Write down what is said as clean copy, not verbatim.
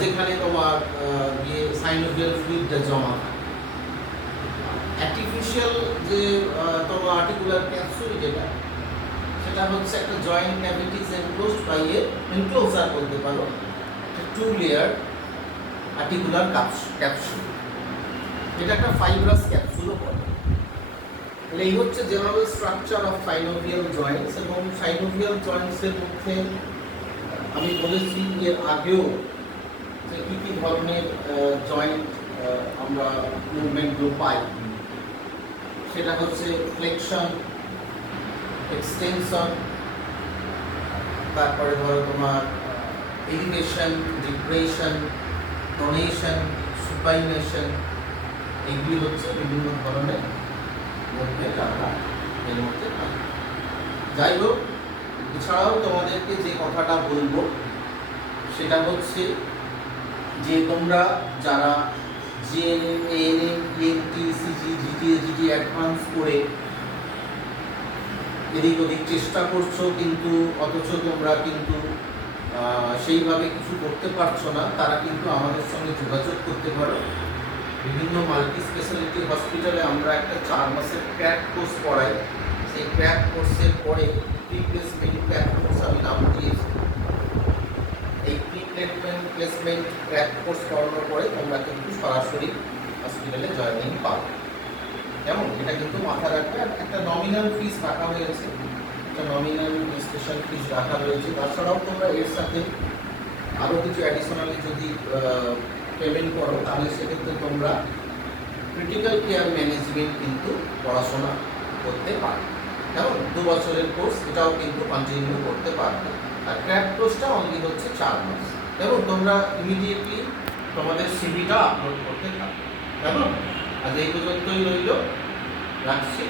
যেখানে তোমার গিয়ে সাইনোভিয়াল ফ্লুইডটা জমা থাকে। আর্টিফিশিয়াল যে তোমার আর্টিকুলার ক্যাপসুল যেটা, সেটা হচ্ছে একটা joint cavities enclosed by a enclosure বলতে পারো, টু লেয়ার আর্টিকুলার ক্যাপসুল। এটা একটা ফাইব্রাস ক্যাপসুলও বলে। এই হচ্ছে general structure of synovial Joints. এবং সাইনোভিয়াল জয়েন্টসের মধ্যে আমি বলেছি এর আগেও যে কী কী ধরনের জয়েন্ট আমরা মুভমেন্টগুলো পাই। সেটা হচ্ছে ফ্লেকশন, এক্সটেনশন, তারপরে ধরো তোমার এলিভেশন, ডিপ্রেশন, প্রোনেশন, সুপাইনেশন। এইগুলি হচ্ছে বিভিন্ন ধরনের মুভমেন্ট আমরা এর মধ্যে পাই। যাই হোক, এছাড়াও তোমাদেরকে যে কথাটা বলবো সেটা হচ্ছে যে তোমরা যারা GNM, ANM, ENT, ECG, GTA, GT advance করে এদিক ওদিক চেষ্টা করছো, কিন্তু অথচ তোমরা কিন্তু সেইভাবে কিছু করতে পারছো না, তারা কিন্তু আমাদের সঙ্গে যোগাযোগ করতে পারো। বিভিন্ন মাল্টি স্পেশালিটি হসপিটালে আমরা একটা 4 মাসের ক্র্যাক কোর্স পড়াই। সেই ক্র্যাক কোর্সের পরে প্রিপ্লেসমেন্ট ক্র্যাক কোর্স আমি নাম দিয়েছি। এই প্রিপ্লেসমেন্ট ক্র্যাক কোর্স করানোর পরে তোমরা কিন্তু সরাসরি হসপিটালে জয়েনিং পাও। কেমন? এটা কিন্তু মাথায় রাখবে। আর একটা নমিনাল ফিস রাখা হয়েছে, একটা নমিনাল রেজিস্ট্রেশন ফিস রাখা রয়েছে। তাছাড়াও তোমরা এর সাথে আরও কিছু অ্যাডিশনালি যদি পেমেন্ট করো, তাহলে সেক্ষেত্রে তোমরা ক্রিটিক্যাল কেয়ার ম্যানেজমেন্ট কিন্তু পড়াশোনা করতে পারবে। কেমন? 2 বছরের কোর্স, এটাও কিন্তু কন্টিনিউ করতে পারবে। আর ক্র্যাক কোর্সটা অনলি হচ্ছে 4 মাস। এবং তোমরা ইমিডিয়েটলি তোমাদের সিভিটা আপলোড করতে থাকবে। কেমন? আজ এই পর্যন্তই রইল, রাখছি।